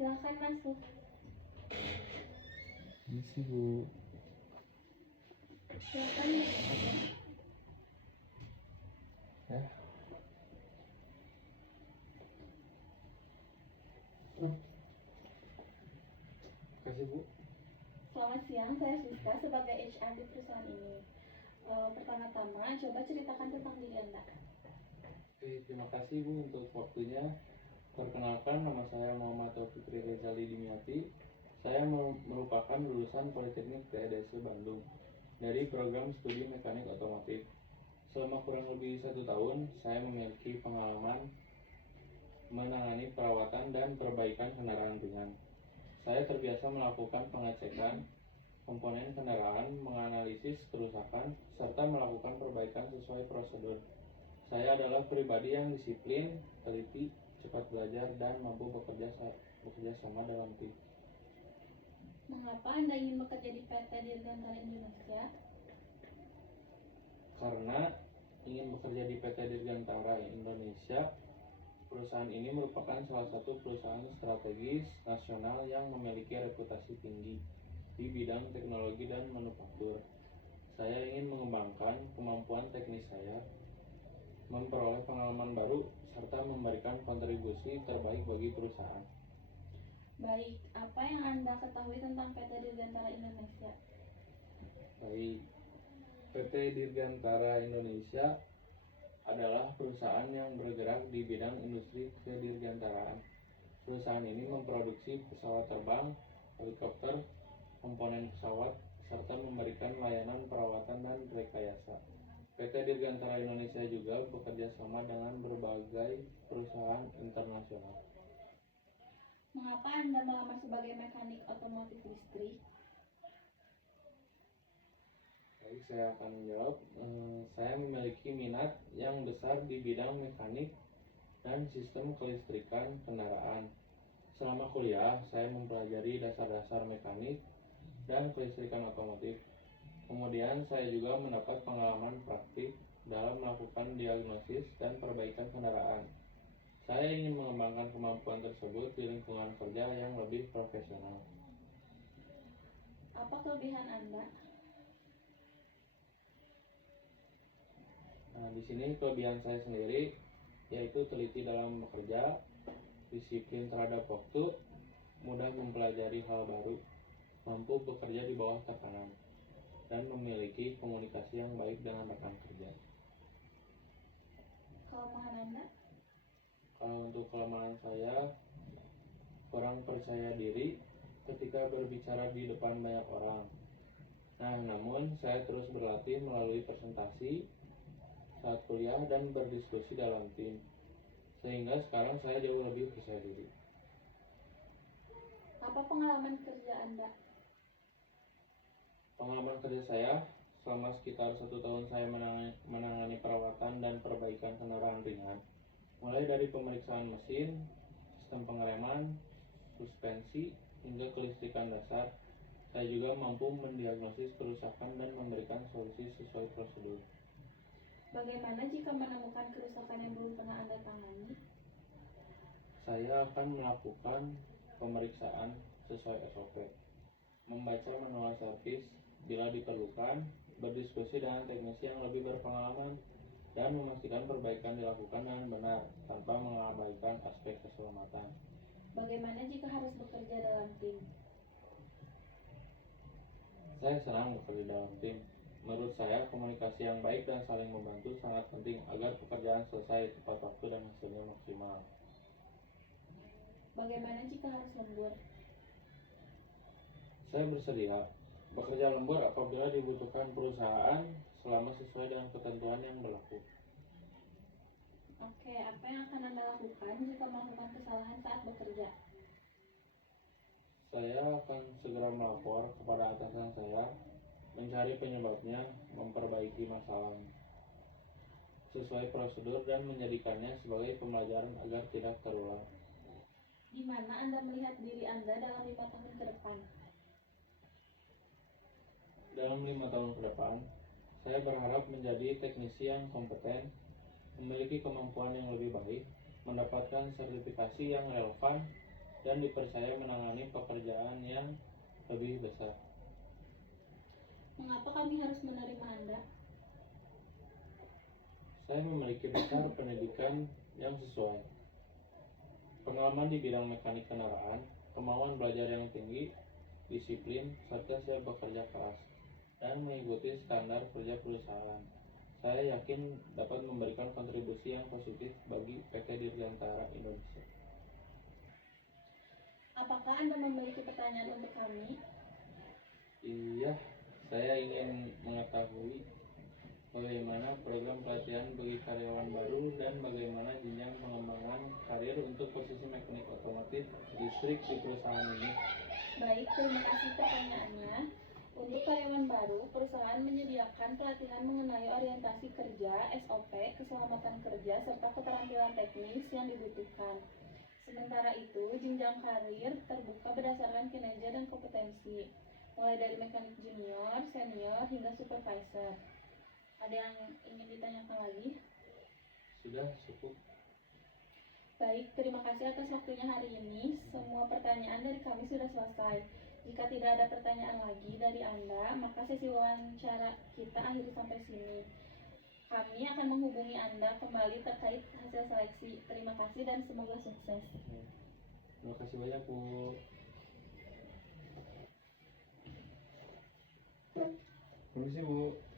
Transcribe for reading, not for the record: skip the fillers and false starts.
Silakan masuk. Ini sih Bu. Silakan masuk. Ya. Kasih Bu. Selamat siang, saya Siska sebagai HR di perusahaan ini. Pertama-tama, coba ceritakan tentang diri Anda. Oke, terima kasih Bu untuk waktunya. Perkenalkan, nama saya Muhammad Taufik Rizali Dimiati. Saya merupakan lulusan Politeknik PEDS Bandung dari program studi mekanik otomotif. Selama kurang lebih 1 tahun, saya memiliki pengalaman menangani perawatan dan perbaikan kendaraan ringan. Saya terbiasa melakukan pengecekan komponen kendaraan, menganalisis kerusakan, serta melakukan perbaikan sesuai prosedur. Saya adalah pribadi yang disiplin, teliti, cepat belajar, dan mampu bekerja sama dalam tim. Mengapa Anda ingin bekerja di PT Dirgantara Indonesia? Karena ingin bekerja di PT Dirgantara Indonesia, perusahaan ini merupakan salah satu perusahaan strategis nasional yang memiliki reputasi tinggi di bidang teknologi dan manufaktur. Saya ingin mengembangkan kemampuan teknis saya, memperoleh pengalaman baru, serta memberikan kontribusi terbaik bagi perusahaan. Baik, apa yang Anda ketahui tentang PT Dirgantara Indonesia? Baik, PT Dirgantara Indonesia adalah perusahaan yang bergerak di bidang industri kedirgantaraan. Perusahaan ini memproduksi pesawat terbang, helikopter, komponen pesawat, serta memberikan layanan perawatan dan rekayasa. PT Dirgantara Indonesia juga bekerja sama dengan berbagai perusahaan internasional. Mengapa Anda melamar sebagai mekanik otomotif listrik? Baik, saya akan menjawab. Saya memiliki minat yang besar di bidang mekanik dan sistem kelistrikan kendaraan. Selama kuliah, saya mempelajari dasar-dasar mekanik dan kelistrikan otomotif. Kemudian saya juga mendapat pengalaman praktik dalam melakukan diagnosis dan perbaikan kendaraan. Saya ingin mengembangkan kemampuan tersebut di lingkungan kerja yang lebih profesional. Apa kelebihan Anda? Nah, di sini kelebihan saya sendiri yaitu teliti dalam bekerja, disiplin terhadap waktu, mudah mempelajari hal baru, mampu bekerja di bawah tekanan, dan memiliki komunikasi yang baik dengan rekan kerja. Kelemahan Anda? Kalau untuk kelemahan saya, kurang percaya diri ketika berbicara di depan banyak orang. Nah, namun saya terus berlatih melalui presentasi saat kuliah dan berdiskusi dalam tim, sehingga sekarang saya jauh lebih percaya diri. Apa pengalaman kerja Anda? Pengalaman kerja saya selama sekitar 1 tahun saya menangani perawatan dan perbaikan kendaraan ringan, mulai dari pemeriksaan mesin, sistem pengereman, suspensi, hingga kelistrikan dasar. Saya juga mampu mendiagnosis kerusakan dan memberikan solusi sesuai prosedur. Bagaimana jika menemukan kerusakan yang belum pernah Anda tangani? Saya akan melakukan pemeriksaan sesuai SOP, membaca manual servis bila diperlukan, berdiskusi dengan teknisi yang lebih berpengalaman, dan memastikan perbaikan dilakukan dengan benar tanpa mengabaikan aspek keselamatan. Bagaimana jika harus bekerja dalam tim? Saya senang bekerja dalam tim. Menurut saya, komunikasi yang baik dan saling membantu sangat penting agar pekerjaan selesai tepat waktu dan hasilnya maksimal. Bagaimana jika harus lembur? Saya bersedia bekerja lembur apabila dibutuhkan perusahaan selama sesuai dengan ketentuan yang berlaku. Oke, apa yang akan Anda lakukan jika melakukan kesalahan saat bekerja? Saya akan segera melapor kepada atasan saya, mencari penyebabnya, memperbaiki masalahnya sesuai prosedur, dan menjadikannya sebagai pembelajaran agar tidak terulang. Di mana Anda melihat diri Anda dalam 5 tahun ke depan? Dalam 5 tahun ke depan, saya berharap menjadi teknisi yang kompeten, memiliki kemampuan yang lebih baik, mendapatkan sertifikasi yang relevan, dan dipercaya menangani pekerjaan yang lebih besar. Mengapa kami harus menerima Anda? Saya memiliki dasar pendidikan yang sesuai, pengalaman di bidang mekanik kendaraan, kemauan belajar yang tinggi, disiplin, serta saya bekerja keras dan mengikuti standar kerja perusahaan. Saya yakin dapat memberikan kontribusi yang positif bagi PT Dirgantara Indonesia. Apakah Anda memiliki pertanyaan untuk kami? Iya, saya ingin mengetahui bagaimana program pelatihan bagi karyawan baru dan bagaimana jenjang pengembangan karir untuk posisi mekanik otomotif listrik di perusahaan ini. Baik, terima kasih pertanyaannya. Untuk karyawan baru, perusahaan menyediakan pelatihan mengenai orientasi kerja, SOP, keselamatan kerja, serta keterampilan teknis yang dibutuhkan. Sementara itu, jenjang karir terbuka berdasarkan kinerja dan kompetensi, mulai dari mekanik junior, senior, hingga supervisor. Ada yang ingin ditanyakan lagi? Sudah cukup. Baik, terima kasih atas waktunya hari ini. Semua pertanyaan dari kami sudah selesai. Jika tidak ada pertanyaan lagi dari Anda, maka sesi wawancara kita akhiri sampai sini. Kami akan menghubungi Anda kembali terkait hasil seleksi. Terima kasih dan semoga sukses. Terima kasih banyak, Bu. Permisi, Bu.